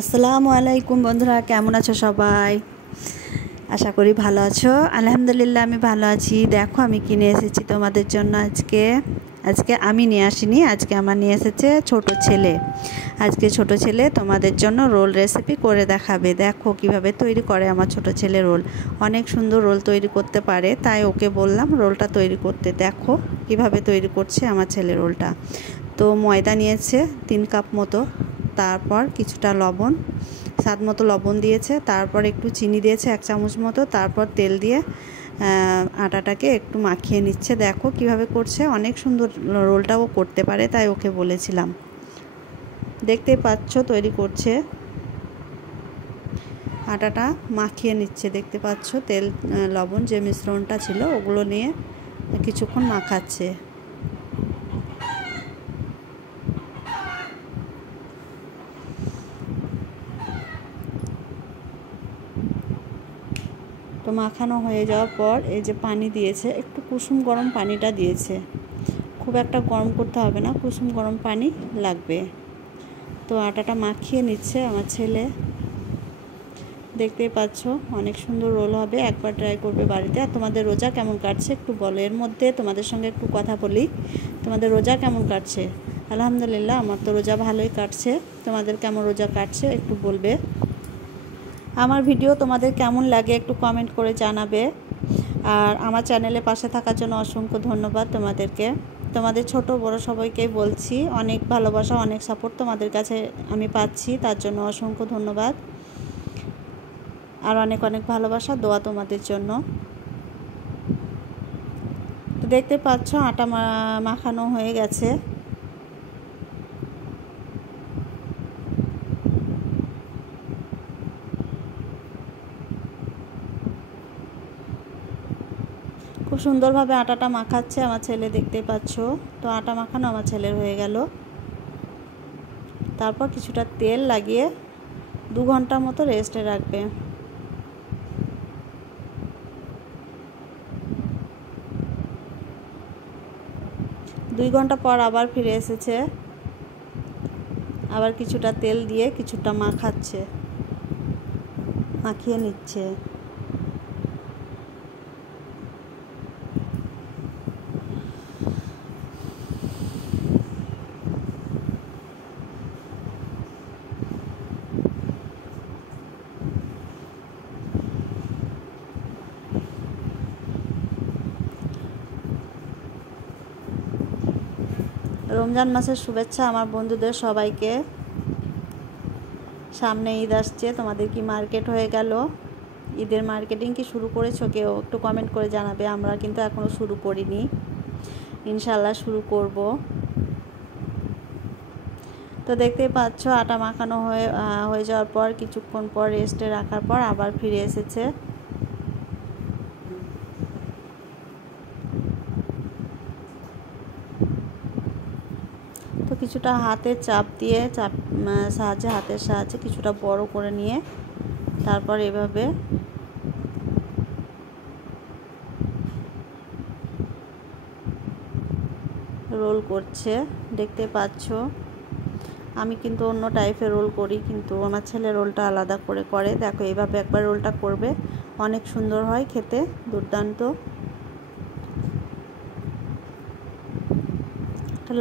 আসসালামু আলাইকুম বন্ধুরা, কেমন আছো সবাই? আশা করি ভালো আছো। আলহামদুলিল্লাহ আমি ভালো আছি। দেখো আমি কিনে এসেছি তোমাদের জন্য আজকে আমি নিয়ে আসিনি, আজকে আমার নিয়ে এসেছে ছোট ছেলে। আজকে ছোট ছেলে তোমাদের জন্য রোল রেসিপি করে দেখাবে। দেখো কিভাবে তৈরি করে আমার ছোট ছেলে রোল। অনেক সুন্দর রোল তৈরি করতে পারে, তাই ওকে বললাম রোলটা তৈরি করতে। দেখো কিভাবে তৈরি করছে আমার ছেলে রোলটা। তো ময়দা নিয়েছে 3 কাপ মতো, তারপর কিছুটা লবণ, স্বাদ মতো লবণ দিয়েছে, তারপর একটু চিনি দিয়েছে 1 চামচ মতো, তারপর তেল দিয়ে আটাটাকে একটু মাখিয়ে নিচ্ছে। দেখো কিভাবে করছে, অনেক সুন্দর রোলটাও করতে পারে, তাই ওকে বলেছিলাম। দেখতেই পাচ্ছ তৈরি করছে, আটাটা মাখিয়ে নিচ্ছে। দেখতে পাচ্ছ তেল লবণ যে মিশ্রণটা ছিল ওগুলো নিয়ে কিছুক্ষণ মাখাচ্ছে। তো মাখানো হয়ে যাওয়ার পর এই যে পানি দিয়েছে, একটু কুসুম গরম পানিটা দিয়েছে, খুব একটা গরম করতে হবে না, কুসুম গরম পানি লাগবে। তো আটাটা মাখিয়ে নিচ্ছে আমার ছেলে। দেখতেই পাচ্ছ অনেক সুন্দর রোল হবে, একবার ট্রাই করবে বাড়িতে। আর তোমাদের রোজা কেমন কাটছে একটু বলো। এর মধ্যে তোমাদের সঙ্গে একটু কথা বলি, তোমাদের রোজা কেমন কাটছে? আলহামদুলিল্লাহ আমার তো রোজা ভালোই কাটছে। তোমাদের কেমন রোজা কাটছে একটু বলবে। আমার ভিডিও তোমাদের কেমন লাগে একটু কমেন্ট করে জানাবে। আর আমার চ্যানেলে পাশে থাকার জন্য অসংখ্য ধন্যবাদ তোমাদেরকে। তোমাদের ছোট বড় সবাইকেই বলছি, অনেক ভালোবাসা, অনেক সাপোর্ট তোমাদের কাছে আমি পাচ্ছি, তার জন্য অসংখ্য ধন্যবাদ। আর অনেক অনেক ভালোবাসা, দোয়া তোমাদের জন্য। তো দেখতে পাচ্ছ আটা মাখানো হয়ে গেছে। খুব সুন্দরভাবে আটাটা মাখাচ্ছে আমার ছেলে, দেখতেই পাচ্ছ। তো আটা মাখানো আমার ছেলের হয়ে গেল। তারপর কিছুটা তেল লাগিয়ে 2 ঘন্টা মতো রেস্টে রাখবে। 2 ঘন্টা পর আবার ফিরে এসেছে, আবার কিছুটা তেল দিয়ে কিছুটা মাখিয়ে নিচ্ছে। রমজান মাসের শুভেচ্ছা আমার বন্ধুদের সবাইকে। সামনে ঈদ আসছে, তোমাদের কি মার্কেট হয়ে গেল? ঈদের মার্কেটিং কি শুরু করেছো কেউ? একটু কমেন্ট করে জানাবে। আমরা কিন্তু এখনও শুরু করিনি, ইনশাল্লাহ শুরু করব। তো দেখতেই পাচ্ছ আটা মাখানো হয়ে যাওয়ার পর কিছুক্ষণ পর রেস্টে রাখার পর আবার ফিরে এসেছে। তো কিছুটা হাতের সাহায্যে কিছুটা বড় করে নিয়ে তারপর এভাবে রোল করছে। দেখতে পাচ্ছ আমি কিন্তু অন্য টাইপের রোল করি, কিন্তু আমার ছেলে রোলটা আলাদা করে। দেখো এইভাবে একবার রোলটা করবে, অনেক সুন্দর হয় খেতে, দুর্দান্ত।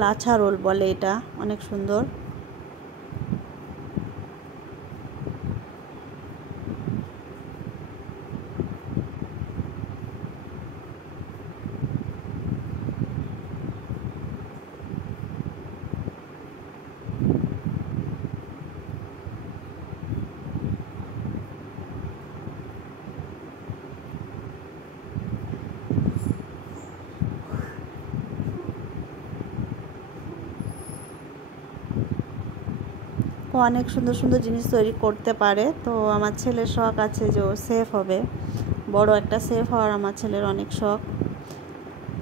লাছা রোল বলে এটা, অনেক সুন্দর। ও অনেক সুন্দর সুন্দর জিনিস তৈরি করতে পারে। তো আমার ছেলের শখ আছে যে ও সেফ হবে, বড় একটা সেফ হওয়ার আমার ছেলের অনেক শখ।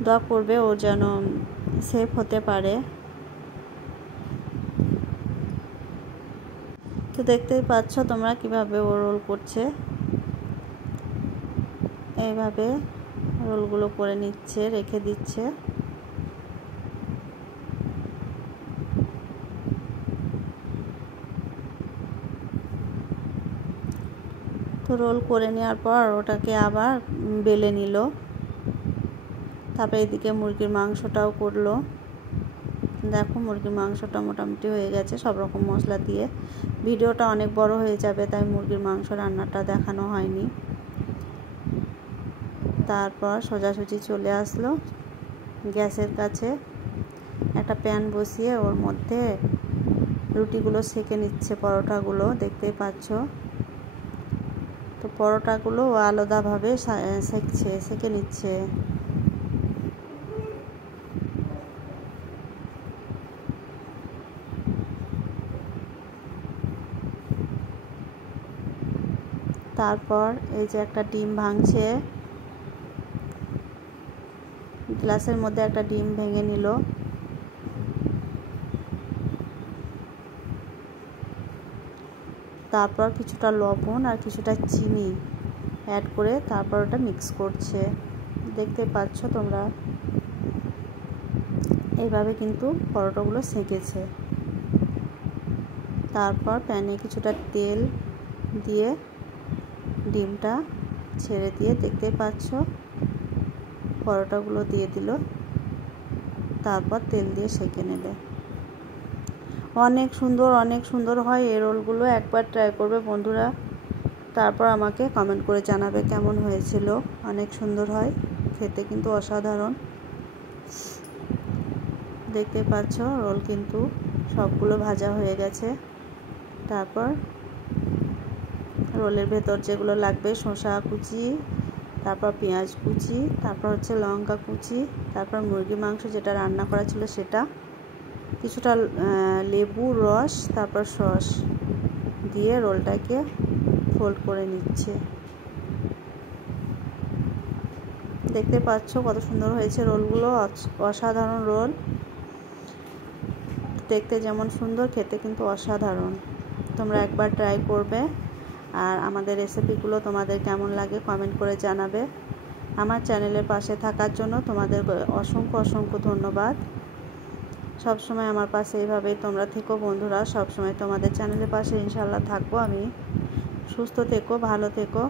দোয়া করবে ও যেন সেফ হতে পারে। তো দেখতেই পাচ্ছ তোমরা কিভাবে ও রোল করছে, এইভাবে রোলগুলো করে নিচ্ছে, রেখে দিচ্ছে। তো রোল করে নেওয়ার পর ওটাকে আবার বেলে নিল। তারপরে এদিকে মুরগির মাংসটাও করলো। দেখো মুরগির মাংসটা মোটামুটি হয়ে গেছে সব রকম মশলা দিয়ে। ভিডিওটা অনেক বড় হয়ে যাবে, তাই মুরগির মাংস রান্নাটা দেখানো হয়নি। তারপর সোজাসুজি চলে আসলো গ্যাসের কাছে, একটা প্যান বসিয়ে ওর মধ্যে রুটিগুলো সেঁকে নিচ্ছে, পরোটাগুলো দেখতেই পাচ্ছ। তো পরোটাগুলো আলাদাভাবে সেঁকে নিচ্ছে। তারপর এই যে একটা ডিম ভাঙছে, গ্লাসের মধ্যে একটা ডিম ভেঙে নিল। তারপর কিছুটা লবণ আর কিছুটা চিনি অ্যাড করে তারপর ওটা মিক্স করছে, দেখতে পাচ্ছ তোমরা। এইভাবে কিন্তু পরোটাগুলো সেঁকেছে। তারপর প্যানে কিছুটা তেল দিয়ে ডিমটা ছেড়ে দিয়ে দেখতেই পাচ্ছ পরোটাগুলো দিয়ে দিল। তারপর তেল দিয়ে সেঁকে নেবে। অনেক সুন্দর হয় এই রোলগুলো, একবার ট্রাই করবে বন্ধুরা। তারপর আমাকে কমেন্ট করে জানাবে কেমন হয়েছিল। অনেক সুন্দর হয় খেতে, কিন্তু অসাধারণ। দেখতে পাচ্ছ রোল কিন্তু সবগুলো ভাজা হয়ে গেছে। তারপর রোলের ভেতর যেগুলো লাগবে, শসা কুচি, তারপর পেঁয়াজ কুচি, তারপর হচ্ছে লঙ্কা কুচি, তারপর মুরগি মাংস যেটা রান্না করা ছিল সেটা, কিছুটা লেবুর রস, তারপর সস দিয়ে রোলটাকে ফোল্ড করে নিচ্ছে। দেখতে পাচ্ছ কত সুন্দর হয়েছে রোলগুলো, অসাধারণ রোল। দেখতে যেমন সুন্দর, খেতে কিন্তু অসাধারণ। তোমরা একবার ট্রাই করবে। আর আমাদের রেসিপিগুলো তোমাদের কেমন লাগে কমেন্ট করে জানাবে। আমার চ্যানেলের পাশে থাকার জন্য তোমাদের অসংখ্য ধন্যবাদ। সবসময় আমার পাশে এইভাবেই তোমরা থেকো বন্ধুরা। সবসময় তোমাদের চ্যানেলের পাশে ইনশাআল্লাহ থাকবো আমি। সুস্থ থেকো, ভালো থেকো।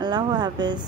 আল্লাহ হাফেজ।